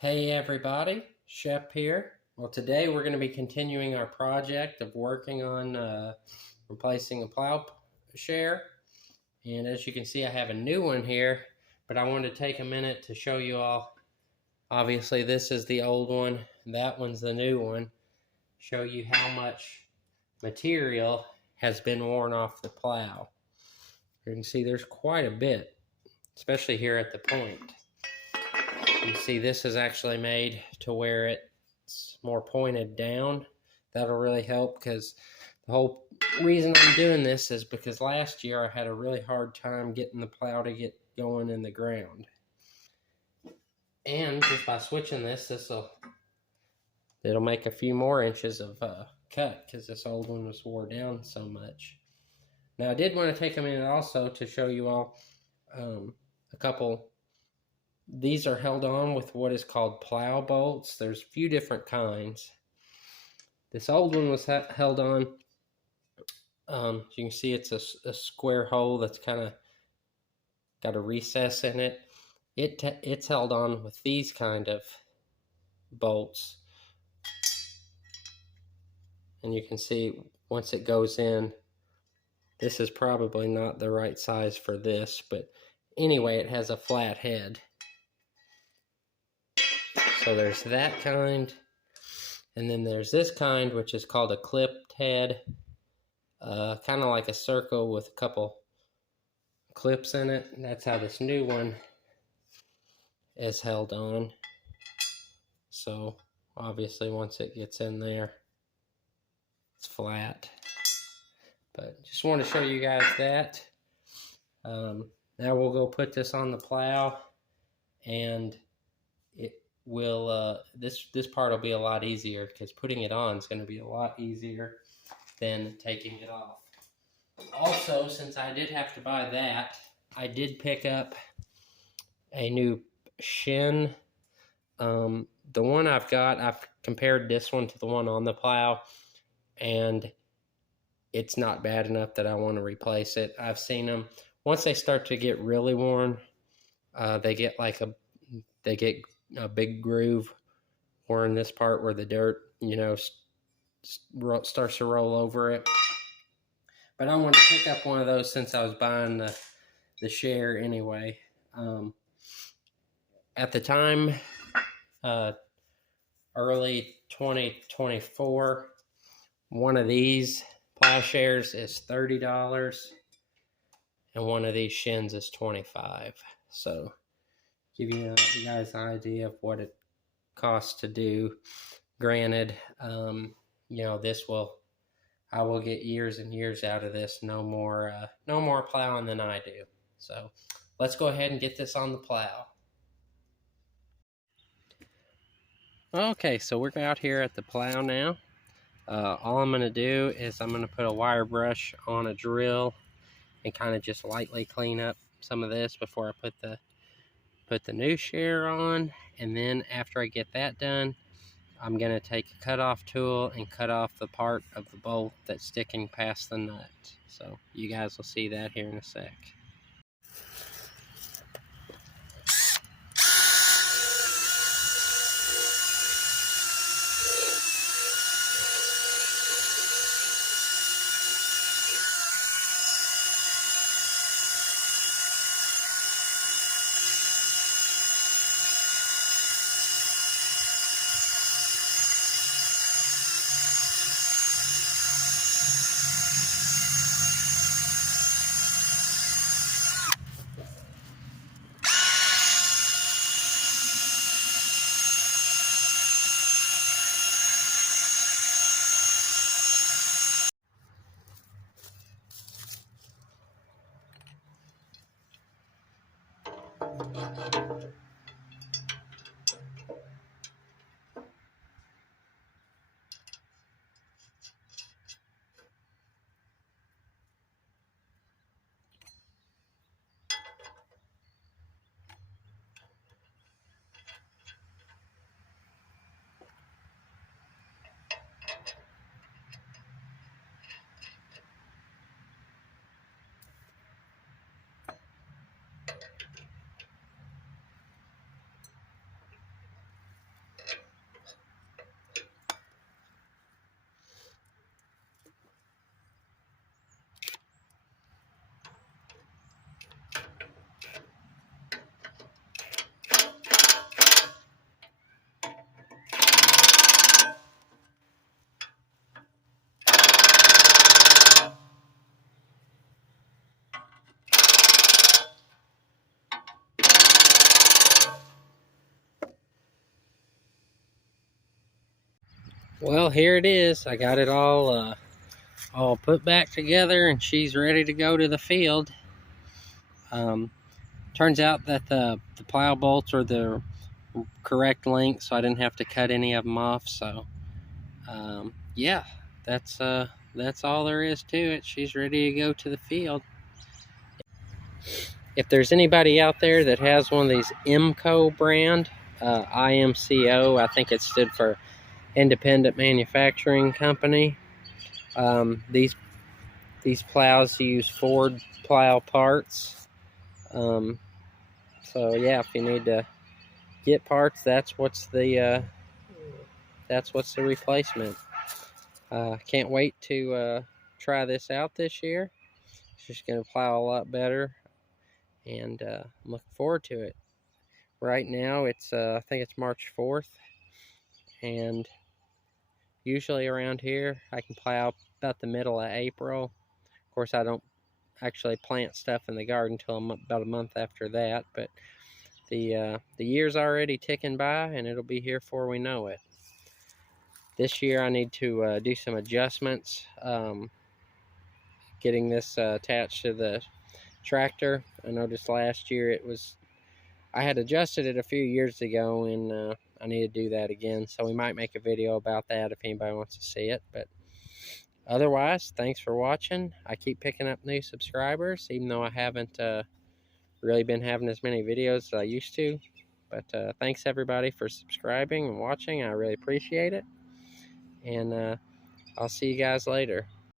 Hey everybody, Shep here. Well, today we're going to be continuing our project of working on replacing a plow share. And as you can see, I have a new one here, but I wanted to take a minute to show you all. Obviously, this is the old one, that one's the new one. Show you how much material has been worn off the plow. You can see there's quite a bit, especially here at the point. You see this is actually made to where it's more pointed down. That'll really help, because the whole reason I'm doing this is because last year I had a really hard time getting the plow to get going in the ground. And just by switching this, it'll make a few more inches of cut, because this old one was wore down so much. Now I did want to take a minute also to show you all a couple. These are held on with what is called plow bolts. There's a few different kinds. This old one was held on. You can see it's a square hole that's kind of got a recess in it. It's held on with these kind of bolts. And you can see once it goes in, this is probably not the right size for this, but anyway, it has a flat head. So there's that kind, and then there's this kind, which is called a clipped head, kind of like a circle with a couple clips in it. And that's how this new one is held on. So obviously once it gets in there, it's flat. But just want to show you guys that. Now we'll go put this on the plow, and this part will be a lot easier, because putting it on is going to be a lot easier than taking it off. Also, since I did have to buy that, I did pick up a new shin. The one I've compared this one to the one on the plow, and it's not bad enough that I want to replace it. I've seen them, once they start to get really worn, they get a big groove, or in this part where the dirt, starts to roll over it. But I wanted to pick up one of those since I was buying the share anyway. At the time, early 2024, one of these plowshares is $30, and one of these shins is $25. So give you guys an idea of what it costs to do. Granted, I will get years and years out of this. No more plowing than I do. So let's go ahead and get this on the plow. Okay, so we're out here at the plow now. All I'm going to do is I'm going to put a wire brush on a drill and kind of just lightly clean up some of this before I put the new share on. And then after I get that done, I'm going to take a cutoff tool and cut off the part of the bolt that's sticking past the nut. So you guys will see that here in a sec. Well, here it is. I got it all put back together, and she's ready to go to the field. Turns out that the plow bolts are the correct length, so I didn't have to cut any of them off. So yeah, that's all there is to it. She's ready to go to the field. If there's anybody out there that has one of these IMCO brand, IMCO, I think it stood for Independent Manufacturing Company. These plows use Ford plow parts. So yeah, if you need to get parts, that's what's the replacement. Can't wait to try this out this year. It's just going to plow a lot better, and I'm looking forward to it. Right now, it's I think it's March 4th, and usually around here, I can plow about the middle of April. Of course, I don't actually plant stuff in the garden until about a month after that, but the year's already ticking by, and it'll be here before we know it. This year, I need to do some adjustments, getting this attached to the tractor. I noticed last year I had adjusted it a few years ago, and I need to do that again. So we might make a video about that if anybody wants to see it. But otherwise, thanks for watching. I keep picking up new subscribers, even though I haven't really been having as many videos as I used to. But thanks everybody for subscribing and watching. I really appreciate it. And I'll see you guys later.